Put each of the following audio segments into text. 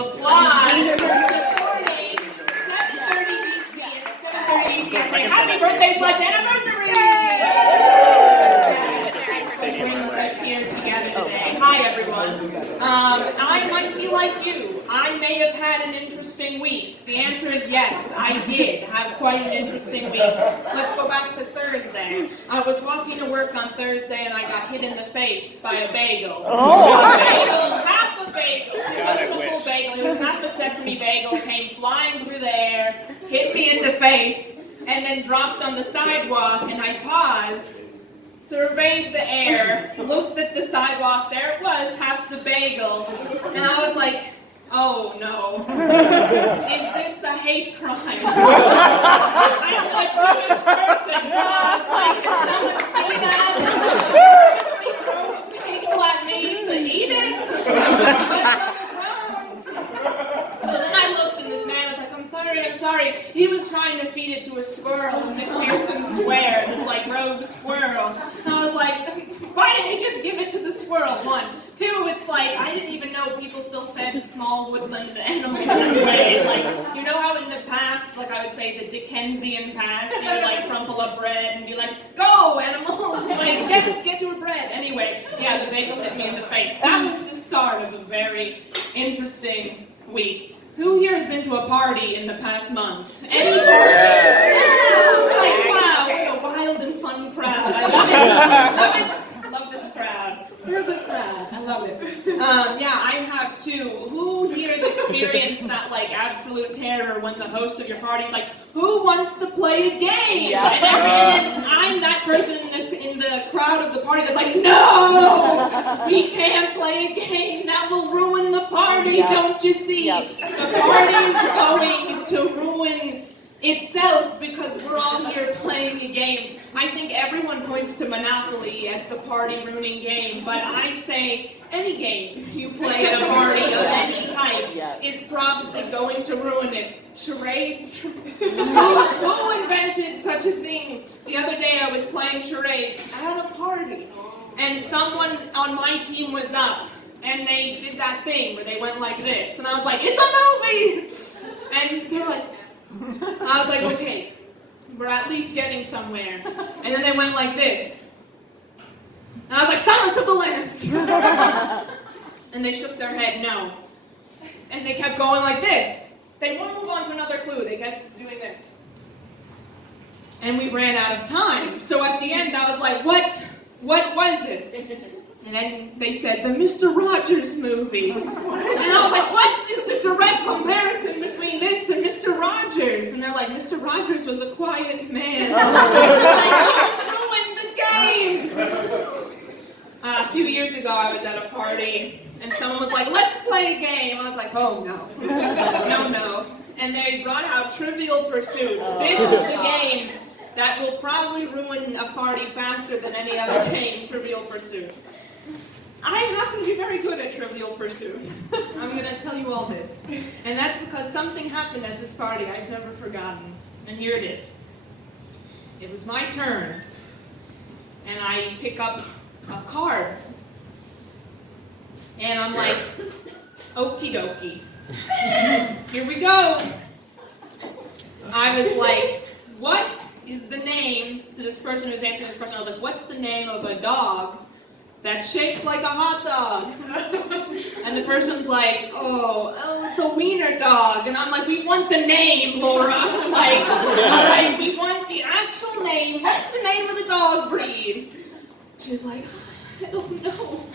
applause for supporting 7:30 BC and 7:30 BC. Happy birthday/anniversary! That brings us here together today. Hi, everyone. I might be like you. I may have had an interesting week. The answer is yes, I did have quite an interesting week. Let's go back to Thursday. I was walking to work on Thursday and I got hit in the face by a bagel. A bagel, half a bagel. It wasn't a full bagel, it was half a sesame bagel, came flying through the air, hit me in the face, and then dropped on the sidewalk, and I paused, surveyed the air, looked at the sidewalk, there it was, half the bagel, and I was like, oh no, is this a hate crime? I'm a Jewish person, so I was like, did someone see that? Seriously throw a bagel at me to eat it? So then I looked and this man was like, I'm sorry. He was trying to feed it to a squirrel, a McPherson square, this like rogue squirrel. And I was like, why didn't you just give it to the squirrel? One. Two, it's like, I didn't even know people still fed small woodland animals this way. Like, you know how in the past, like I would say the Dickensian past, you would like crumple up bread and be like, go animals, like get to a bread. Anyway, yeah, the bagel hit me in the face. That was the start of a very interesting week. Who here has been to a party in the past month? Any party? Yeah! Like, wow, what a wild and fun crowd. I love it. I love this crowd. You're a good crowd. I love it. Yeah, I have too. Who here has experienced that like absolute terror when the host of your party is like, who wants to play a game? Yeah. And I'm that person in the crowd of the party that's like, no! We can't play a game. That will ruin the party, don't you see? The party's going to ruin itself because we're all here playing a game. I think everyone points to Monopoly as the party-ruining game, but I say any game you play at a party of any type is probably going to ruin it. Charades? Who invented such a thing? The other day I was playing charades at a party, and someone on my team was up, and they did that thing where they went like this, and I was like, it's a movie! And they're like, I was like, okay, we're at least getting somewhere. And then they went like this. And I was like, Silence of the Lambs! And they shook their head, no. And they kept going like this. They won't move on to another clue. They kept doing this. And we ran out of time. So at the end, I was like, what was it? And then they said, the Mr. Rogers movie. And I was like, what is the direct comparison between this and Mr. Rogers? And they're like, Mr. Rogers was a quiet man. Like, he ruined the game. A few years ago, I was at a party, and someone was like, let's play a game. I was like, oh, no. No. And they brought out Trivial Pursuit. This is the game that will probably ruin a party faster than any other game, Trivial Pursuit. I happen to be very good at Trivial Pursuit. I'm going to tell you all this. And that's because something happened at this party I've never forgotten. And here it is. It was my turn. And I pick up a card. And I'm like, okie dokie. Here we go. I was like, what is the name, to this person who's answering this question, I was like, what's the name of a dog that's shaped like a hot dog? And the person's like, oh, it's a wiener dog. And I'm like, we want the name, Laura. Like, all right, we want the actual name. What's the name of the dog breed? She's like, I don't know.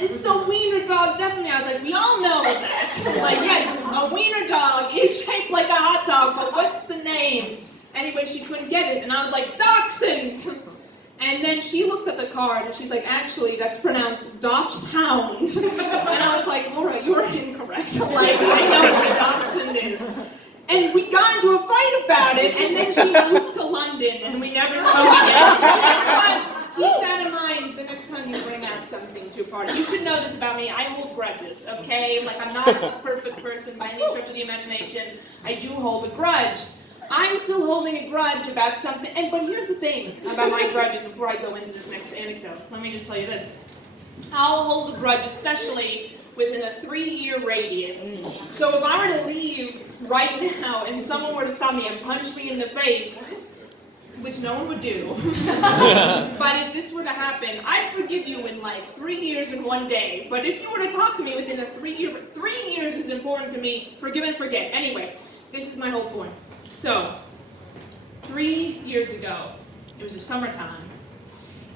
It's a wiener dog, definitely. I was like, we all know that. Like, yes, a wiener dog is shaped like a hot dog, but what's the name? Anyway, she couldn't get it, and I was like, Dachshund! And then she looks at the card, and she's like, actually, that's pronounced Dachshund. And I was like, Laura, you're incorrect. Like, I know what a Dachshund is. And we got into a fight about it, and then she moved to London, and we never spoke again. But keep that in mind the next time you bring out something to a party. You should know this about me. I hold grudges, okay? Like, I'm not a perfect person by any stretch of the imagination. I do hold a grudge. I'm still holding a grudge about something, but here's the thing about my grudges before I go into this next anecdote. Let me just tell you this. I'll hold a grudge, especially within a 3-year radius. So if I were to leave right now and someone were to stop me and punch me in the face, which no one would do, but if this were to happen, I'd forgive you in like 3 years and 1 day. But if you were to talk to me within a 3 years is important to me, forgive and forget. Anyway, this is my whole point. So, 3 years ago, it was the summertime,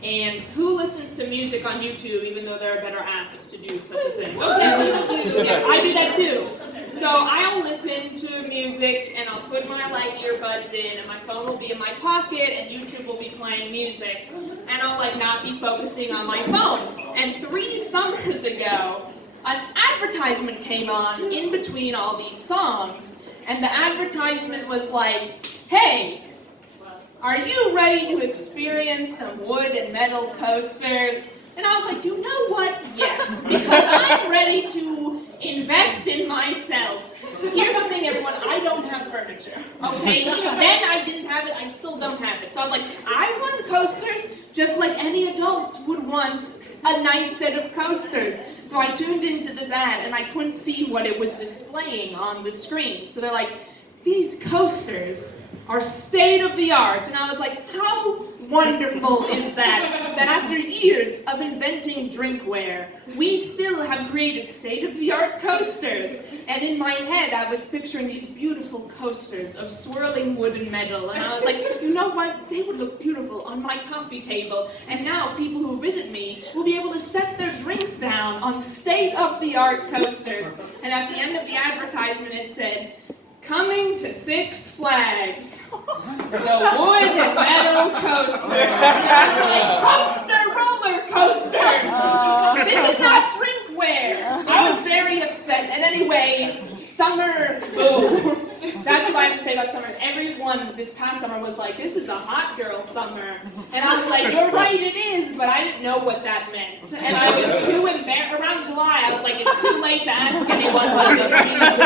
and who listens to music on YouTube even though there are better apps to do such a thing? Okay, you. Yes, I do that too. So I'll listen to music and I'll put my like earbuds in and my phone will be in my pocket and YouTube will be playing music and I'll like not be focusing on my phone. And 3 summers ago, an advertisement came on in between all these songs and the advertisement was like, hey, are you ready to experience some wood and metal coasters? And I was like, you know what? Yes, because I'm ready to invest in myself. Here's the thing, everyone, I don't have furniture, okay? Even then I didn't have it, I still don't have it. So I was like, I want coasters just like any adult would want a nice set of coasters. So I tuned into this ad and I couldn't see what it was displaying on the screen. So they're like, these coasters are state of the art. And I was like, how wonderful is that? That after years of inventing drinkware, we still have created state of the art coasters. And in my head, I was picturing these beautiful coasters of swirling wood and metal. And I was like, you know what? They would look beautiful on my coffee table. And now people who visit me will be able to set their drinks down on state of the art coasters. And at the end of the advertisement, it said, coming to Six Flags, the wood and metal coaster. Like, coaster, roller coaster. This is not drinkware. I was very upset. And anyway, summer, boo. That's what I have to say about summer. Everyone this past summer was like, this is a hot girl summer. And I was like, you're right, it is, but I didn't know what that meant. And I was too embarrassed. Around July, I was like, it's too late to ask anyone what this means. I'm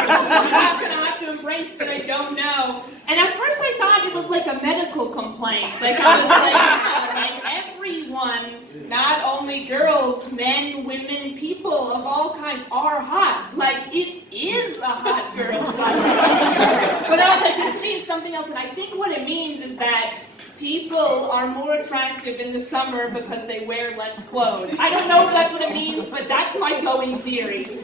just going to have to embrace that I don't know. And at first I thought it was like a medical complaint. Like I was like, yeah, like everyone, not only girls, men, women, people of all kinds are hot. Like it is a hot girl summer. But I was like, this means something else. And I think what it means is that people are more attractive in the summer because they wear less clothes. I don't know if that's what it means, but that's my going theory.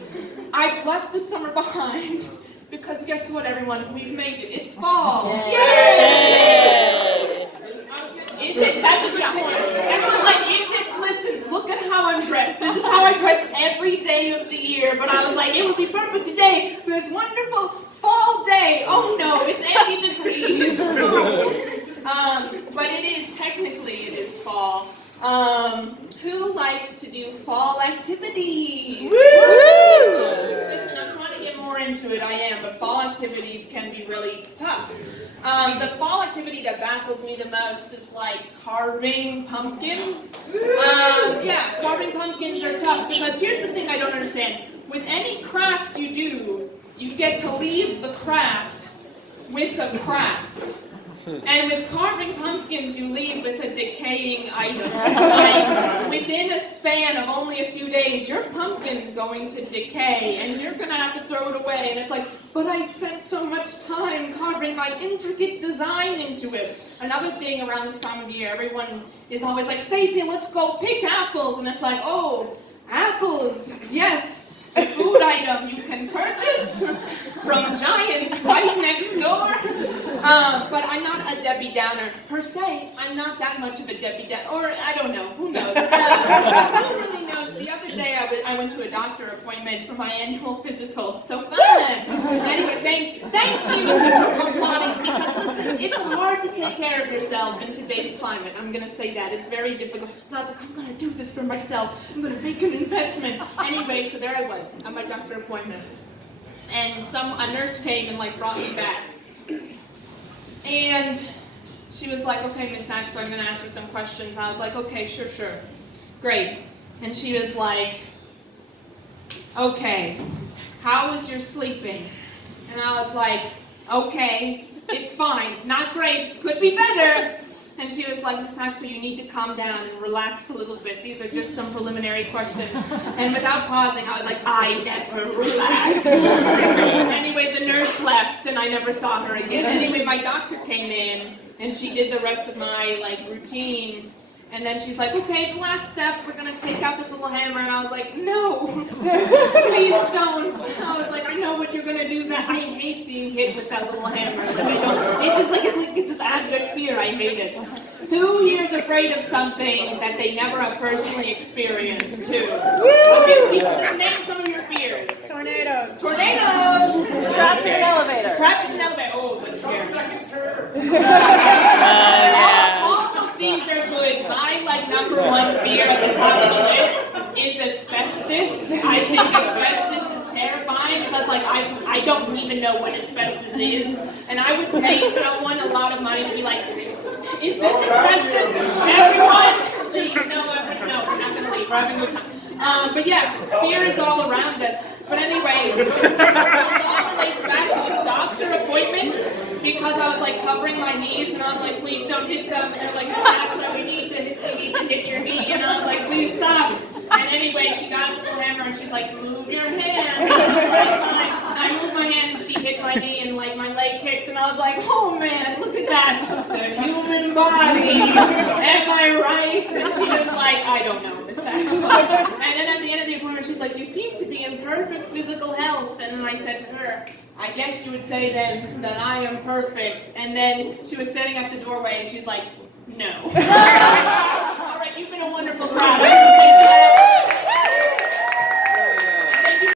I've left the summer behind. Because guess what, everyone? We've made it. It's fall. Yay! Is it? That's a good point. Everyone's like, is it? Listen, look at how I'm dressed. This is how I dress every day of the year. But I was like, it would be perfect today for this wonderful fall day. Oh no, it's 80 degrees. But it is, technically it is fall. Who likes to do fall activities? Listen, I'm trying to get more into it, I am, but fall activities can be really tough. The fall activity that baffles me the most is like carving pumpkins. Yeah, carving pumpkins are tough because here's the thing I don't understand. With any craft you do, you get to leave the craft with a craft. And with carving pumpkins, you leave with a decaying item. Like, within a span of only a few days, your pumpkin's going to decay, and you're going to have to throw it away. And it's like, but I spent so much time carving my intricate design into it. Another thing around this time of year, everyone is always like, Stacy, let's go pick apples. And it's like, oh, apples, yes. A food item you can purchase from Giant right next door. But I'm not a Debbie Downer. Per se, I'm not that much of a Debbie Downer. Or, I don't know, who knows? Who really knows? The other day I went to a doctor appointment for my annual physical. So fun! Anyway, thank you. Thank you for applauding. Because listen, it's hard to take care of yourself in today's climate. I'm going to say that. It's very difficult. And I was like, I'm going to do this for myself. I'm going to make an investment. Anyway, so there I was. At my doctor appointment, and a nurse came and like brought me back, and she was like, okay, Miss Axe, so I'm going to ask you some questions. I was like, okay, sure, great. And she was like, okay, how was your sleeping? And I was like, okay, it's fine, not great, could be better. And she was like, Miss Axel, you need to calm down and relax a little bit. These are just some preliminary questions. And without pausing, I was like, I never relax. Anyway, the nurse left and I never saw her again. Anyway, my doctor came in and she did the rest of my routine. And then she's like, okay, the last step, we're gonna take out this little hammer. And I was like, no, please don't. I was like, I know what you're gonna do. That I hate being hit with that little hammer. It's this abject fear. I hate it. Who here is afraid of something that they never have personally experienced too? Okay, people, just name some of your fears. Tornadoes. Tornadoes. Trapped in an elevator. Trapped in an elevator. Oh, that's scary. Second term. All of these are good. My number one fear at the top of the list is asbestos. I think asbestos is terrifying because I don't even know what asbestos is, and I would pay someone a lot of money to be like, is this asbestos? Everyone, leave. No, we're not going to leave. We're having a good time. But yeah, fear is all around us. But anyway, this all relates back to the doctor appointment because I was covering my knees and I was like, please don't hit them. And they're like, that's what we need to hit your knee. And I was like, please stop. And anyway, she got the little hammer and she's like, move your hand. I moved my hand and she hit my knee and my leg kicked and I was like, oh man, look at that. The human body. Am I right? And she was like, I don't know, Miss Axel. And then at the end of the appointment, she's like, you seem to be in perfect physical health. And then I said to her, I guess you would say then that I am perfect. And then she was standing at the doorway and she's like, no. All right, you've been a wonderful crowd.